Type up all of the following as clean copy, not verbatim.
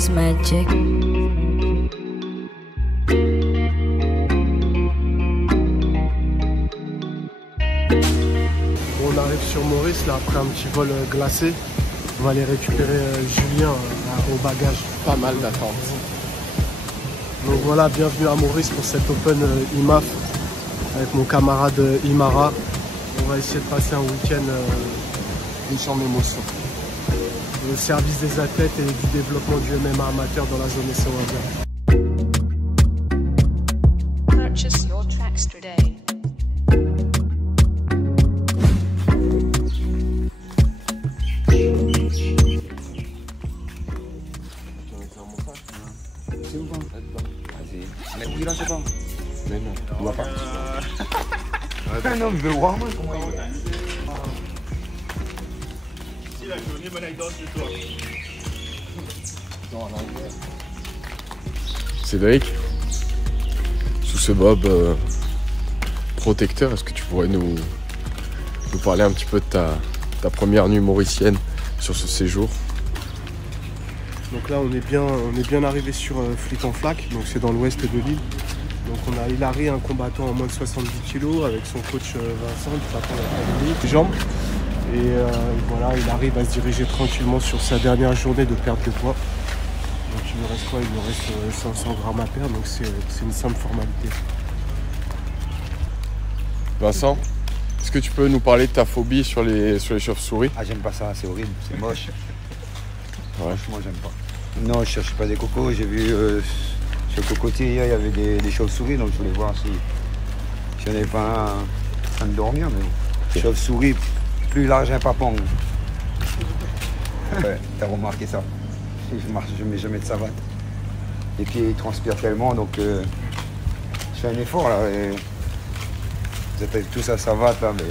Feels magic. On arrive sur Maurice là après un petit vol glacé. On va aller récupérer Julien au bagage. Pas mal d'attente. Donc voilà, bienvenue à Maurice pour cet Open IMAF avec mon camarade Imara. On va essayer de passer un week-end riche en émotions. Au service des athlètes et du développement du MMA amateur dans la zone SOA. Purchase your tracks today. Vas-y, là c'est pas. Mais non, on va pas. Non, mais je veux voir moi comment il est. Si la journée, bonne danse de toi. Cédric, sous ce bob protecteur, est-ce que tu pourrais nous parler un petit peu de ta première nuit mauricienne sur ce séjour? Donc là on est bien arrivé sur Flic en Flac, donc c'est dans l'ouest de l'île. Donc on a Hilary, un combattant en moins de 70 kg avec son coach Vincent, du patron de l'académie, jambes. Et voilà, Hilary va se diriger tranquillement sur sa dernière journée de perte de poids. Donc il me reste quoi? Il me reste 500 grammes à perdre, donc c'est une simple formalité. Vincent, est-ce que tu peux nous parler de ta phobie sur les chauves-souris? Ah, j'aime pas ça, c'est horrible, c'est moche. Ouais. Franchement, j'aime pas. Non, je cherche pas des cocos. J'ai vu sur le cocotier hier, il y avait des chauves-souris, donc je voulais voir si on n'avait pas en train de dormir. Mais chauve-souris, plus large un papang. Ouais, t'as remarqué ça. Je mets jamais de savate. Les pieds ils transpirent tellement, donc je fais un effort là. Et vous êtes tous à savate là, mais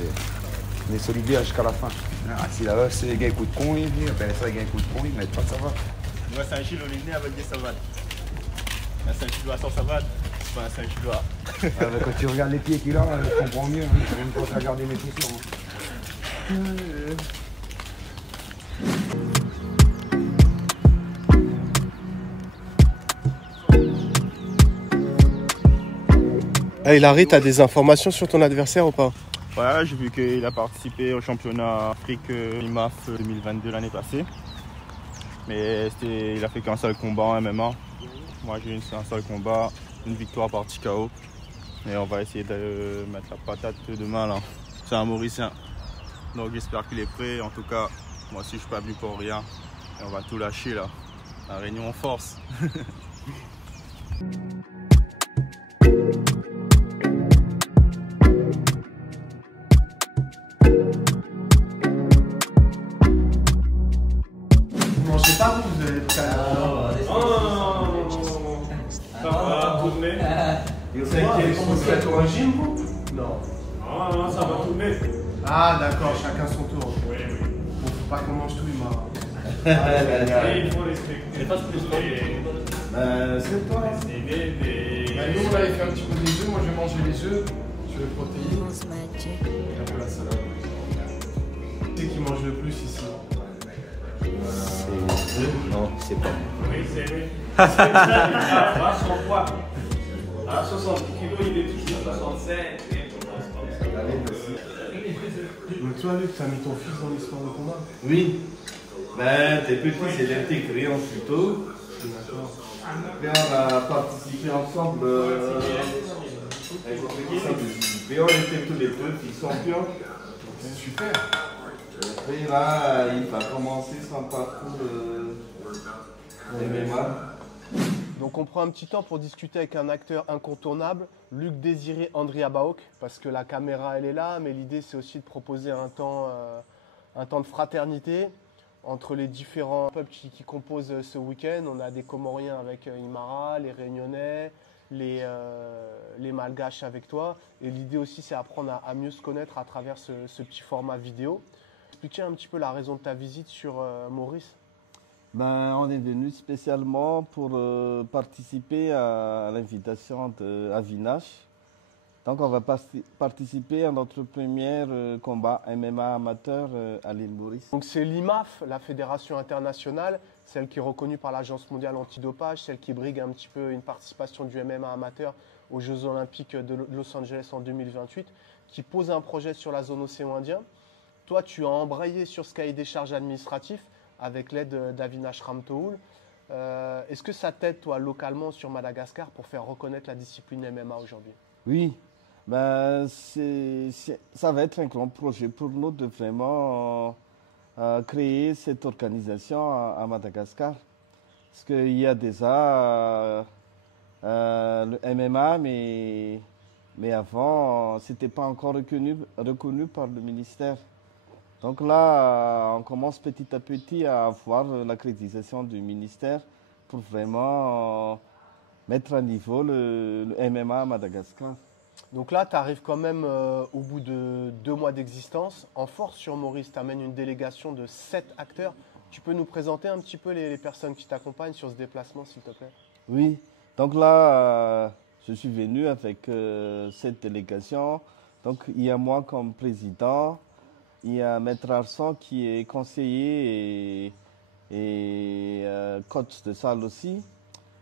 on est solidaires jusqu'à la fin. Ah, si là, c'est les gars ils coûtent con, ils disent, ben ça les gars ils coûtent con, ils mettent pas de savate. Moi, c'est un chilo, on est né avec des savates. Un 5 kg sans savate, c'est pas un 5 kg. Quand tu regardes les pieds qu'il a, je comprends mieux. Hein. Je même pas regarder mes pieds sur moi. Hey, Hilary, t'as des informations sur ton adversaire ou pas? Ouais, j'ai vu qu'il a participé au championnat Afrique IMAF 2022 l'année passée. Mais il a fait qu'un seul combat en MMA. Moi j'ai eu un seul combat, une victoire par TKO. Et on va essayer de mettre la patate demain là. C'est un Mauricien. Donc j'espère qu'il est prêt. En tout cas, moi aussi je suis pas venu pour rien. Et on va tout lâcher là. La réunion en force. Mangez pas vous avez Ça va tourner. Vous avez commencé à tour un gym vous? Non. Non, ça va tourner. Ah d'accord, chacun son tour. Oui, oui. Bon, faut pas qu'on mange tout, Imara. Il faut respecter. C'est pas ce que C'est toi. Nous on avait fait un petit peu des œufs, moi je vais manger les œufs, sur les protéines Feels magic. et un peu la salade. C'est qui mange le plus ici? Non, c'est pas. Oui, c'est lui. À son poids. À 70 kg, il est toujours 65. Donc toi Luc, t'as mis ton fils dans l'histoire de combat? Oui. Ben, t'es petit, c'est intégré en tuto. D'accord. Et on a participé ensemble avec notre équipe. Et on était tous les deux fils champions. C'est super. Et là, il va commencer son parcours de MMA. Donc on prend un petit temps pour discuter avec un acteur incontournable, Luc Désiré André Abaouk, parce que la caméra elle est là, mais l'idée c'est aussi de proposer un temps de fraternité entre les différents peuples qui composent ce week-end. On a des Comoriens avec Imara, les Réunionnais, les Malgaches avec toi. Et l'idée aussi c'est apprendre à mieux se connaître à travers ce petit format vidéo. Expliquer un petit peu la raison de ta visite sur Maurice. Ben, on est venu spécialement pour participer à l'invitation d'Avinash, Donc, on va participer à notre premier combat MMA amateur à l'île Maurice. Donc c'est l'IMAF, la fédération internationale, celle qui est reconnue par l'Agence mondiale antidopage, celle qui brigue un petit peu une participation du MMA amateur aux Jeux olympiques de Los Angeles en 2028, qui pose un projet sur la zone océan Indien. Toi, tu as embrayé sur ce cahier des charges administratif avec l'aide d'Avinash Ramtoul. Est-ce que ça t'aide, toi, localement sur Madagascar pour faire reconnaître la discipline MMA aujourd'hui? Oui, ben, ça va être un grand projet pour nous de vraiment créer cette organisation à Madagascar. Parce qu'il y a déjà le MMA, mais avant, ce n'était pas encore reconnu par le ministère. Donc là, on commence petit à petit à avoir l'accréditation du ministère pour vraiment mettre à niveau le MMA à Madagascar. Donc là, tu arrives quand même au bout de 2 mois d'existence. En force sur Maurice, tu amènes une délégation de 7 acteurs. Tu peux nous présenter un petit peu les personnes qui t'accompagnent sur ce déplacement, s'il te plaît? Oui, donc là, je suis venu avec cette délégation. Donc il y a moi comme président, il y a Maître Arson qui est conseiller et coach de salle aussi.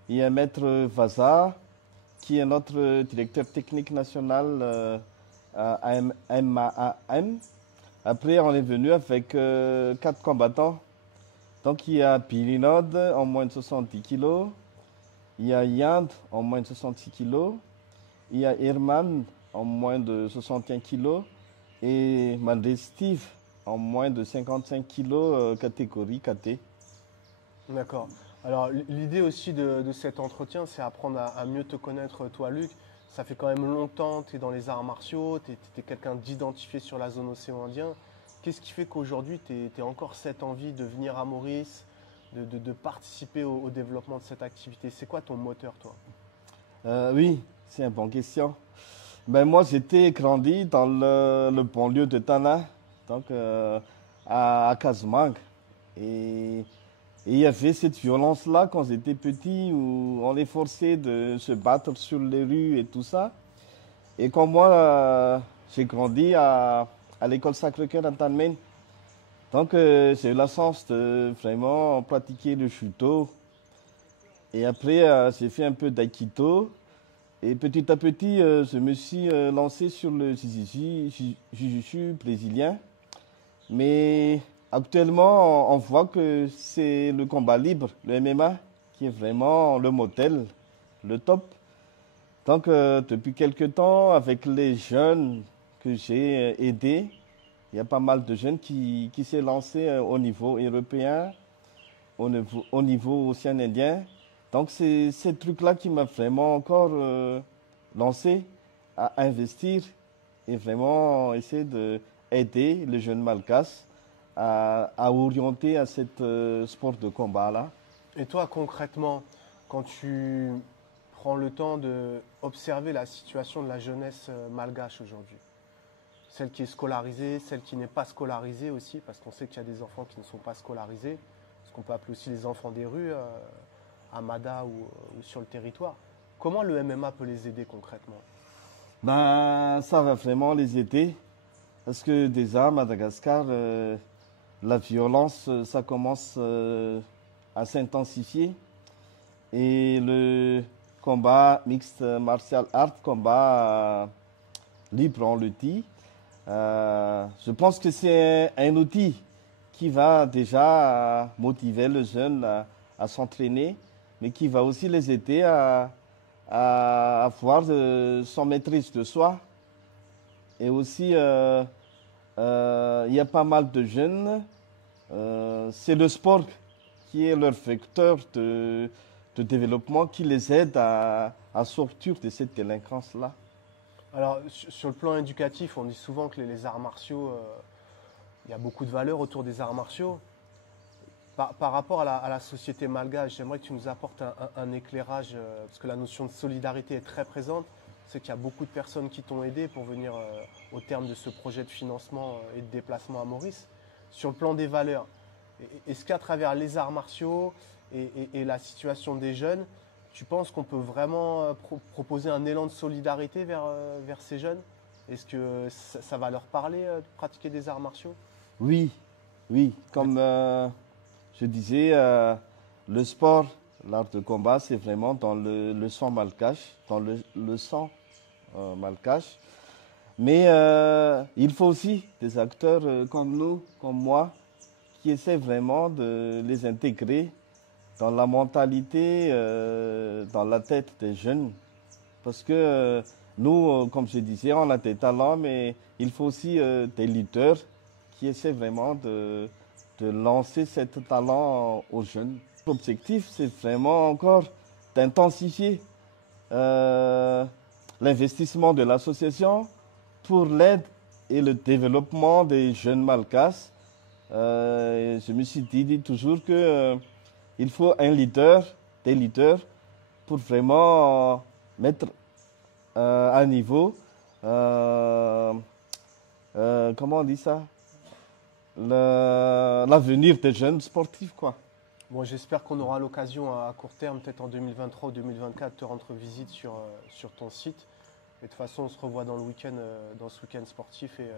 Il y a Maître Vaza qui est notre directeur technique national à MAAM. Après, on est venu avec 4 combattants. Donc, il y a Pilinod en moins de 70 kg. Il y a Yand en moins de 66 kg. Il y a Irman en moins de 61 kg. Et Mandé Steve en moins de 55 kg catégorie KT. D'accord. Alors l'idée aussi de cet entretien, c'est apprendre à mieux te connaître, toi Luc. Ça fait quand même longtemps que tu es dans les arts martiaux, tu es quelqu'un d'identifié sur la zone océan Indien. Qu'est-ce qui fait qu'aujourd'hui tu as encore cette envie de venir à Maurice, de participer au développement de cette activité? C'est quoi ton moteur, toi? Oui, c'est une bonne question. Ben, moi, j'étais grandi dans le banlieue de Tana, donc à Casamance. Et il y avait cette violence-là quand j'étais petit, où on est forcé de se battre sur les rues et tout ça. Et quand moi, j'ai grandi à l'école Sacré-Cœur à Tanmen. Donc, j'ai eu la chance de vraiment pratiquer le judo. Et après, j'ai fait un peu d'aïkido. Et petit à petit, je me suis lancé sur le jiu-jitsu brésilien. Mais actuellement, on voit que c'est le combat libre, le MMA, qui est vraiment le modèle, le top. Donc, depuis quelques temps, avec les jeunes que j'ai aidés, il y a pas mal de jeunes qui s'est lancé au niveau européen, au niveau océan Indien. Donc, c'est ce truc-là qui m'a vraiment encore lancé à investir et vraiment essayer d'aider les jeunes malgaches à orienter à cette sport de combat-là. Et toi, concrètement, quand tu prends le temps d'observer la situation de la jeunesse malgache aujourd'hui, celle qui est scolarisée, celle qui n'est pas scolarisée aussi, parce qu'on sait qu'il y a des enfants qui ne sont pas scolarisés, ce qu'on peut appeler aussi les enfants des rues, à Mada ou sur le territoire. Comment le MMA peut les aider concrètement? Ben, ça va vraiment les aider, parce que déjà à Madagascar, la violence, ça commence à s'intensifier. Et le combat mixte martial art, combat libre, on le dit, je pense que c'est un outil qui va déjà motiver les jeunes à s'entraîner, mais qui va aussi les aider à avoir son maîtrise de soi. Et aussi, il y a pas mal de jeunes, c'est le sport qui est leur vecteur de développement, qui les aide à sortir de cette délinquance-là. Alors, sur le plan éducatif, on dit souvent que les arts martiaux, il y a beaucoup de valeurs autour des arts martiaux. Par rapport à la société malgache, j'aimerais que tu nous apportes un éclairage, parce que la notion de solidarité est très présente. C'est qu'il y a beaucoup de personnes qui t'ont aidé pour venir au terme de ce projet de financement et de déplacement à Maurice. Sur le plan des valeurs, est-ce qu'à travers les arts martiaux et la situation des jeunes, Tu penses qu'on peut vraiment proposer un élan de solidarité vers ces jeunes? Est-ce que ça va leur parler de pratiquer des arts martiaux? Oui, oui. Comme je disais, le sport, l'art de combat, c'est vraiment dans le sang malgache, dans le sang malgache. Mais il faut aussi des acteurs comme nous, comme moi, qui essaient vraiment de les intégrer dans la mentalité, dans la tête des jeunes. Parce que nous, comme je disais, on a des talents, mais il faut aussi des lutteurs qui essaient vraiment de lancer ce talent aux jeunes. L'objectif, c'est vraiment encore d'intensifier l'investissement de l'association pour l'aide et le développement des jeunes malgaches. Je me suis dit toujours qu'il faut un leader, des leaders, pour vraiment mettre à niveau, comment on dit ça, l'avenir des jeunes sportifs, quoi. Bon, j'espère qu'on aura l'occasion à court terme, peut-être en 2023 ou 2024, de te rendre visite sur ton site. Et de toute façon, on se revoit dans ce week-end sportif et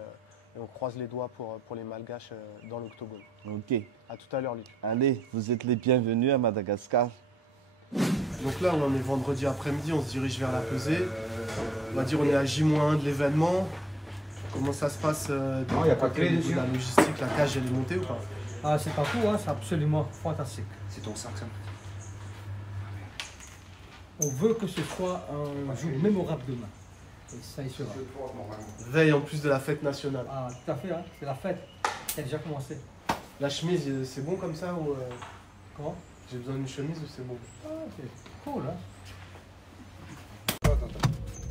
on croise les doigts pour les Malgaches dans l'octogone. Ok. À tout à l'heure, Luc. Allez, vous êtes les bienvenus à Madagascar. Donc là, on est vendredi après-midi, on se dirige vers la pesée. On va dire on est à J-1 de l'événement. Comment ça se passe Non, y a pas de clé dessus. La logistique, la cage, elle est montée ou pas? Ah, c'est pas fou, hein, c'est absolument fantastique. C'est ton sac, ça. On veut que ce soit un jour mémorable demain. Et ça y sera. Veille en plus de la fête nationale. Ah, tout à fait, hein, c'est la fête qui a déjà commencé. La chemise, c'est bon comme ça ou Comment? j'ai besoin d'une chemise ou c'est bon? Ah, c'est cool, hein. Attends.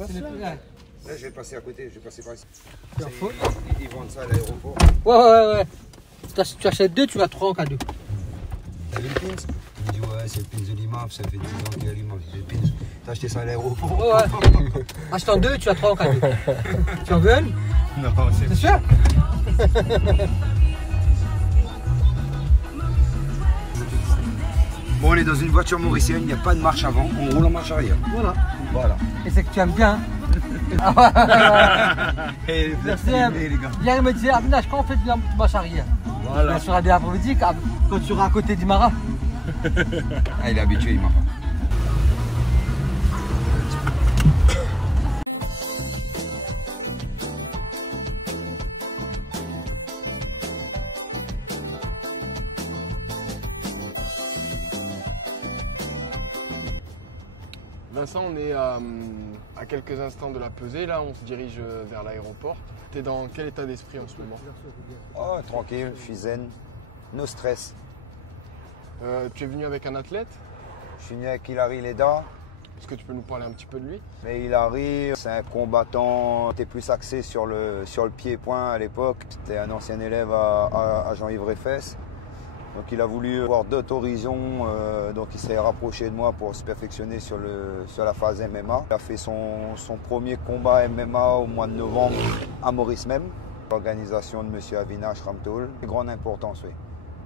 C'est le plus... Là, je vais passer à côté, je vais passer par ici. Tu en faut? Ils vendent ça à l'aéroport. Ouais. Tu achètes 2, tu as 3 en cadeau. T'as vu le pins? Il me dit ouais, c'est le pins de l'IMAF, ça fait 10 ans qu'il y a l'IMAF. J'ai le pins. T'as acheté ça à l'aéroport? Ouais. Achète en 2, tu as 3 en cadeau. Tu en veux une? Non, C'est sûr? Bon, on est dans une voiture mauricienne, il n'y a pas de marche avant, on roule en marche arrière. Voilà. Et c'est que tu aimes bien. Et vous êtes les gars. Viens me dire, Abinach, quand on fait de la marche arrière? Voilà. Bien sûr, à des après-midi, quand tu seras à côté d'Imara. Ah, il est habitué, il m'a pas. Vincent, on est à quelques instants de la pesée, là on se dirige vers l'aéroport. T'es dans quel état d'esprit en ce moment? Oh, tranquille, je suis zen, no stress. Tu es venu avec un athlète? Je suis venu avec Hilary Leda. Est-ce que tu peux nous parler un petit peu de lui? Mais Hilary, c'est un combattant, il était plus axé sur le pied-point à l'époque. C'était un ancien élève à Jean-Yves Réfès. Donc il a voulu avoir d'autres horizons, donc il s'est rapproché de moi pour se perfectionner sur la phase MMA. Il a fait son premier combat MMA au mois de novembre à Maurice même. L'organisation de M. Avinash Ramtol. Grande importance, oui.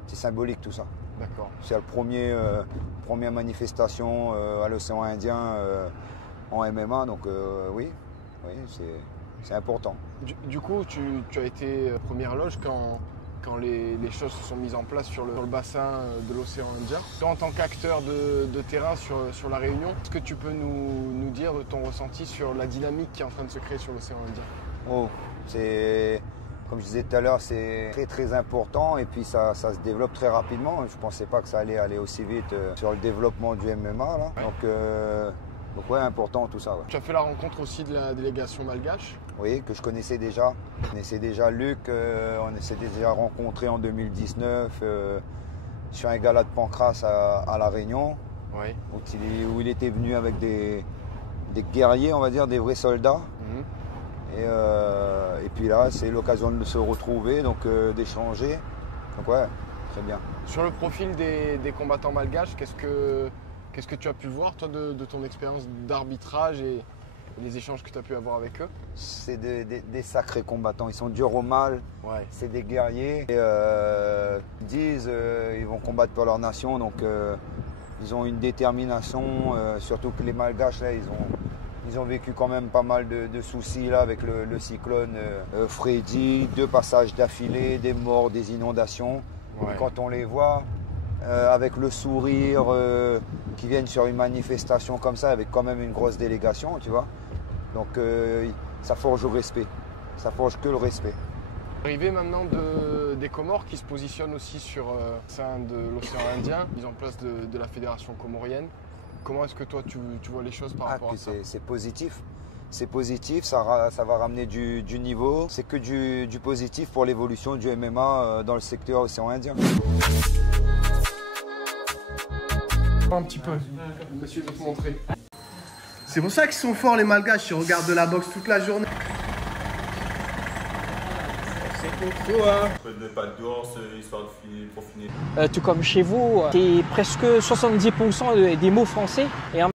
C'est symbolique tout ça. D'accord. C'est la première manifestation à l'océan Indien en MMA, donc oui c'est important. Du coup, tu as été première loge quand les choses se sont mises en place sur le bassin de l'océan Indien. Toi, en tant qu'acteur de terrain sur la Réunion, est-ce que tu peux nous dire de ton ressenti sur la dynamique qui est en train de se créer sur l'océan Indien? Oh, c'est, comme je disais tout à l'heure, c'est très très important et puis ça se développe très rapidement. Je ne pensais pas que ça allait aller aussi vite sur le développement du MMA. Là. Ouais. Donc ouais, important tout ça. Ouais. Tu as fait la rencontre aussi de la délégation malgache? Oui, que je connaissais déjà. Je connaissais déjà Luc, on s'est déjà rencontré en 2019 sur un gala de Pancras à La Réunion, oui. où il était venu avec des guerriers, on va dire, des vrais soldats. Et puis là, c'est l'occasion de se retrouver, donc d'échanger. Donc ouais, très bien. Sur le profil des combattants malgaches, qu'est-ce que tu as pu voir, toi, de ton expérience d'arbitrage et les échanges que tu as pu avoir avec eux? C'est des sacrés combattants, ils sont durs au mal, ouais. C'est des guerriers. Et, ils disent ils vont combattre pour leur nation, donc Ils ont une détermination, surtout que les Malgaches, là, ils ont vécu quand même pas mal de soucis là, avec le cyclone Freddy, 2 passages d'affilée, des morts, des inondations. Ouais. Et quand on les voit avec le sourire, qui viennent sur une manifestation comme ça, avec quand même une grosse délégation, tu vois. Donc ça forge au respect, ça forge que le respect. Arrivé maintenant des Comores qui se positionnent aussi sur le sein de l'océan Indien, mise en place de la fédération comorienne. Comment est-ce que toi tu vois les choses par rapport à ça? C'est positif. C'est positif, ça va ramener du niveau. C'est que du positif pour l'évolution du MMA dans le secteur océan Indien. Un petit peu. Monsieur veut te montrer. C'est pour ça qu'ils sont forts les Malgaches, ils regardent de la boxe toute la journée. Un peu de pâte d'ours, histoire de profiter. Tout comme chez vous, c'est presque 70% des mots français. Et